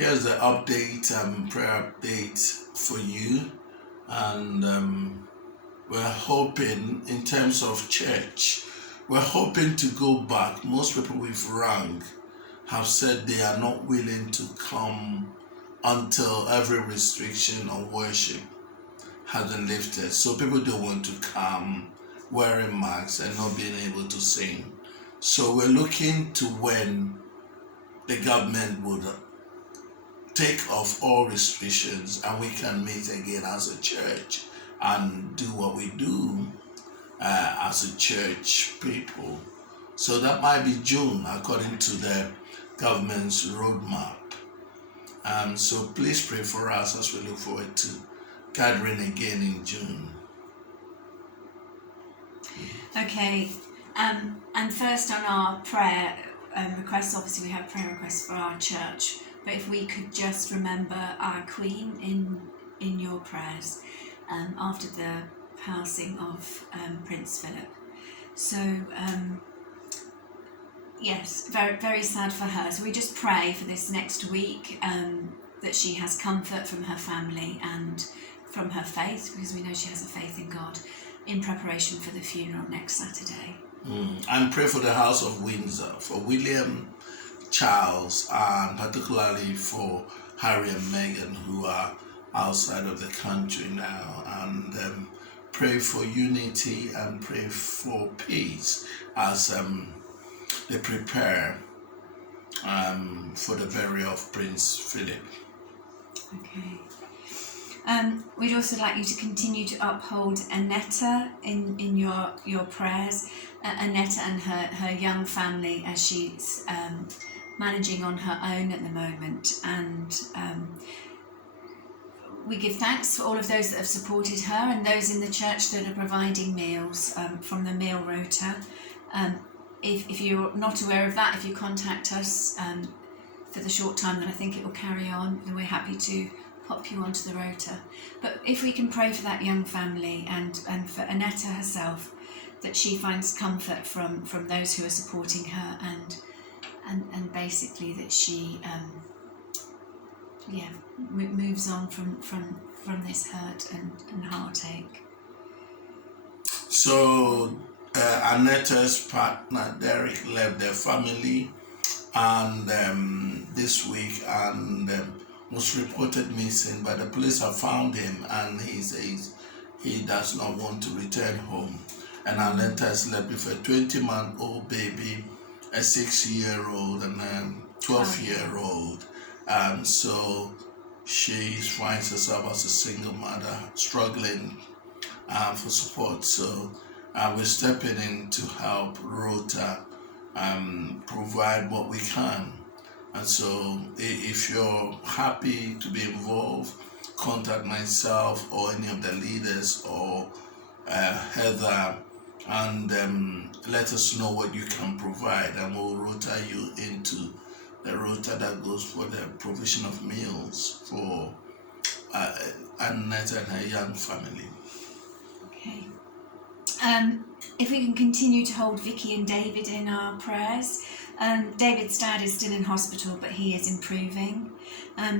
Here's the update, prayer update for you. And we're hoping, in terms of church, we're hoping to go back. Most people we've rang have said they are not willing to come until every restriction on worship has been lifted. So people don't want to come wearing masks and not being able to sing. So we're looking to when the government would take off all restrictions and we can meet again as a church and do what we do as a church people. So that might be June according to the government's roadmap. So please pray for us as we look forward to gathering again in June. Okay, and first on our prayer requests, obviously we have prayer requests for our church, but if we could just remember our Queen in your prayers after the passing of Prince Philip. So yes, very, very sad for her. So we just pray for this next week that she has comfort from her family and from her faith, because we know she has a faith in God, in preparation for the funeral next Saturday. And pray for the House of Windsor, for William, Charles, and particularly for Harry and Meghan, who are outside of the country now. And pray for unity and pray for peace as they prepare for the burial of Prince Philip. Okay. We'd also like you to continue to uphold Annetta in your prayers. Annetta and her young family as she's managing on her own at the moment. And we give thanks for all of those that have supported her and those in the church that are providing meals from the meal rota. If you're not aware of that, if you contact us for the short time that I think it will carry on, then we're happy to pop you onto the rota. But if we can pray for that young family and for Annetta herself, that she finds comfort from those who are supporting her and basically that she moves on from this hurt and heartache. So Annetta's partner Derek left their family and this week and was reported missing, but the police have found him and he says he does not want to return home. And Annetta is left with a 20-month-old baby, a 6-year-old and a 12-year-old. So she finds herself as a single mother struggling for support. So we're stepping in to help Rota provide what we can. And so if you're happy to be involved, contact myself or any of the leaders or Heather and let us know what you can provide, and we'll rota you into the rota that goes for the provision of meals for Annette and her young family. Okay. If we can continue to hold Vicky and David in our prayers. David's dad is still in hospital, but he is improving.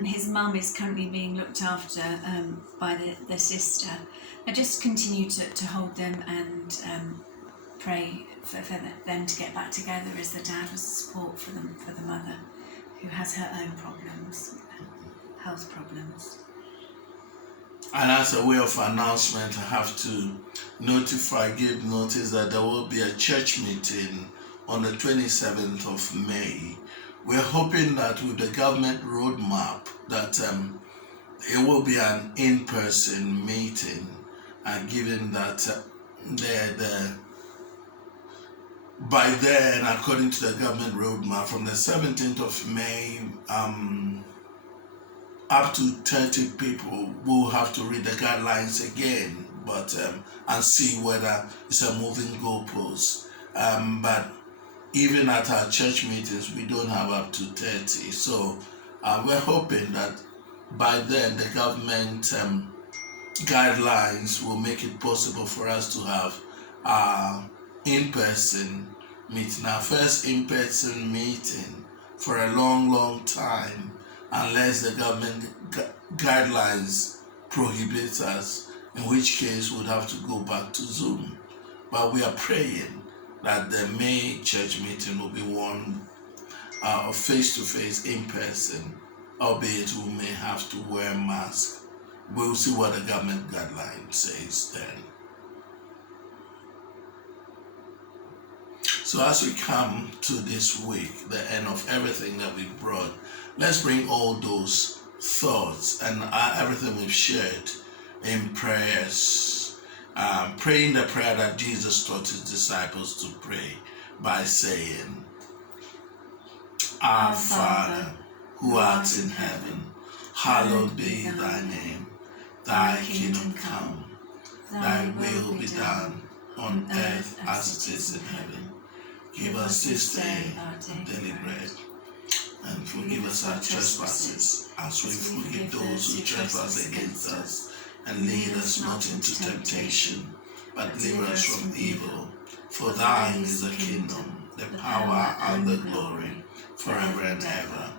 His mum is currently being looked after by the sister. I just continue to hold them and pray for them to get back together, as the dad was support for the mother, who has her own problems, health problems. And as a way of announcement, I have to give notice that there will be a church meeting on the 27th of May. We're hoping that with the government roadmap that it will be an in-person meeting, given that by then, according to the government roadmap, from the 17th of May, up to 30 people will have to read the guidelines again, but and see whether it's a moving goalpost. But even at our church meetings, we don't have up to 30. So we're hoping that by then the government guidelines will make it possible for us to have in-person meeting, our first in-person meeting for a long time unless the government guidelines prohibit us, in which case we'd have to go back to Zoom. But we are praying that the May church meeting will be one face-to-face, in person, albeit we may have to wear masks. We'll see what the government guideline says then. So as we come to this week, the end of everything that we brought, let's bring all those thoughts and everything we've shared in prayers. Praying the prayer that Jesus taught his disciples to pray by saying, Our Father, who art in heaven, hallowed be thy name. Thy kingdom come, thy will be done on earth as it is in heaven. Give us this day our daily bread, and forgive us our trespasses, as we forgive those who trespass against us. And lead us not into temptation, but deliver us from evil. For thine is the kingdom, the power, and the glory, forever and ever.